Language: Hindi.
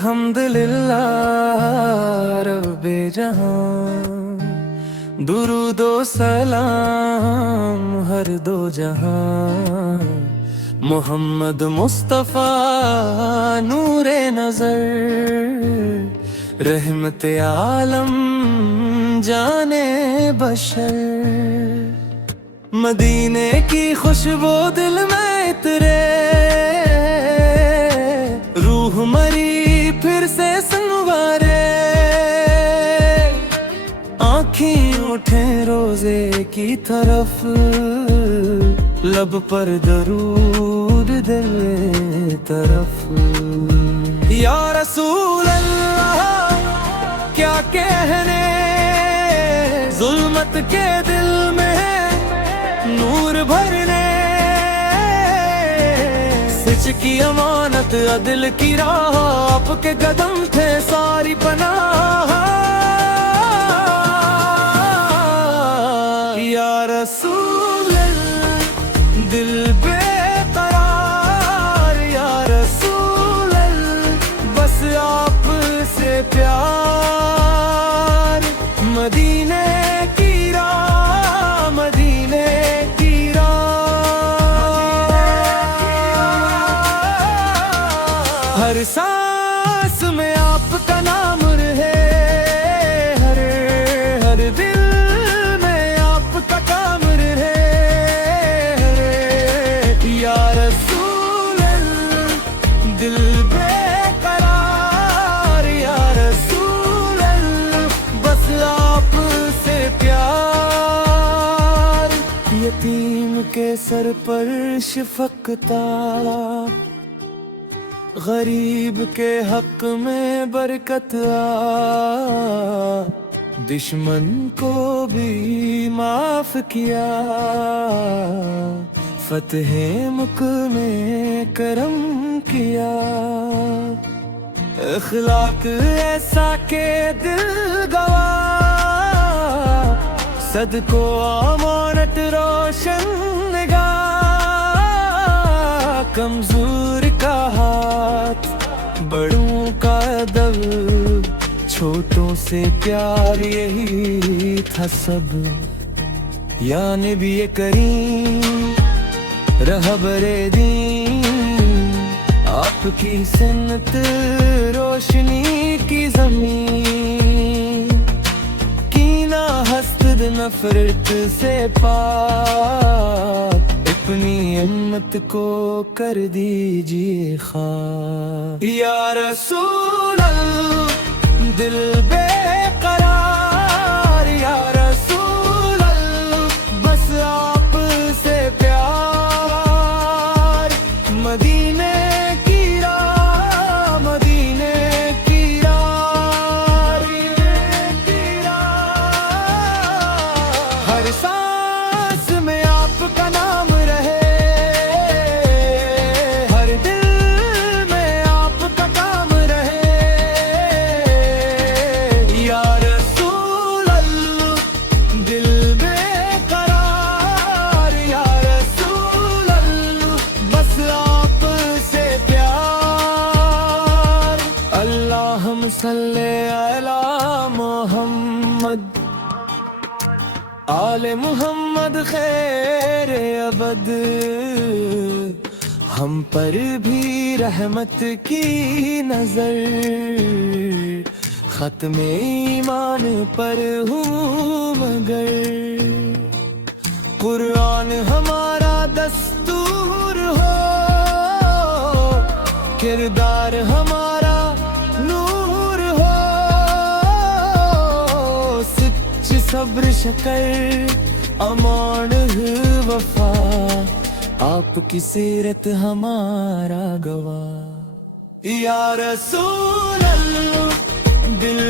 अल्हम्दुलिल्लाह रब्बे जहां, दुरूदो सलाम हर दो जहां। मोहम्मद मुस्तफ़ा नूरे नजर, रहमते आलम जाने बशर। मदीने की खुशबू दिल में इतरे, रूह मरी फिर से संवारे। आँखें उठे रोजे की तरफ, लब पर दरूद दिल तरफ। या रसूल अल्लाह क्या कहने, जुल्मत के दिल में नूर भरने। सच की अमानत अदिल की राह, आपके कदम थे सारी पनाह। या रसूल दिल बेकरार, या रसूल बस आप से प्यार। मदीने की राह, मदीने की राह। हर सांस में आपका नाम रहे, हर हर दिल में आपका काम रहे। या रसूल दिल बेकरार, या रसूल बस आप से प्यार। यतीम के सर पर शफकता, गरीब के हक में बरकत आ। दुश्मन को भी माफ किया, फतेह मुक में करम किया। अखलाक ऐसा के दिल गवा, सदको अमानत रोशन निगाह। कमजोर का हाथ, बड़ों का अदब, छोटों से प्यार यही था सब। या नबी करीम रहबरे दीन, आपकी सन्नत रोशनी की ज़मीन। कीना हसद नफरत से पाक, अपनी उम्मत को कर दीजिए खाक। या रसूल दिल बेकरार, या रसूल बस आप से प्यार। मदीने की राह, मदीने की राह। हर सांस में आपका नाम रहे, हर दिल में आपका काम रहे। या रसूल दिल बेकरार, या रसूल बस आप से प्यार। अल्लाहुम्मा सल्ले अला मोहम्मद, आले मोहम्मद खैर अबद। हम पर भी रहमत की नजर, खत्मे ईमान पर हूँ मगर। कुरान हमारा दस्तूर हो, किरदार हमारा नूर हो। सच सब्र शकर अमान वफा, आपकी सीरत हमारा गवाह। या रसूल दिल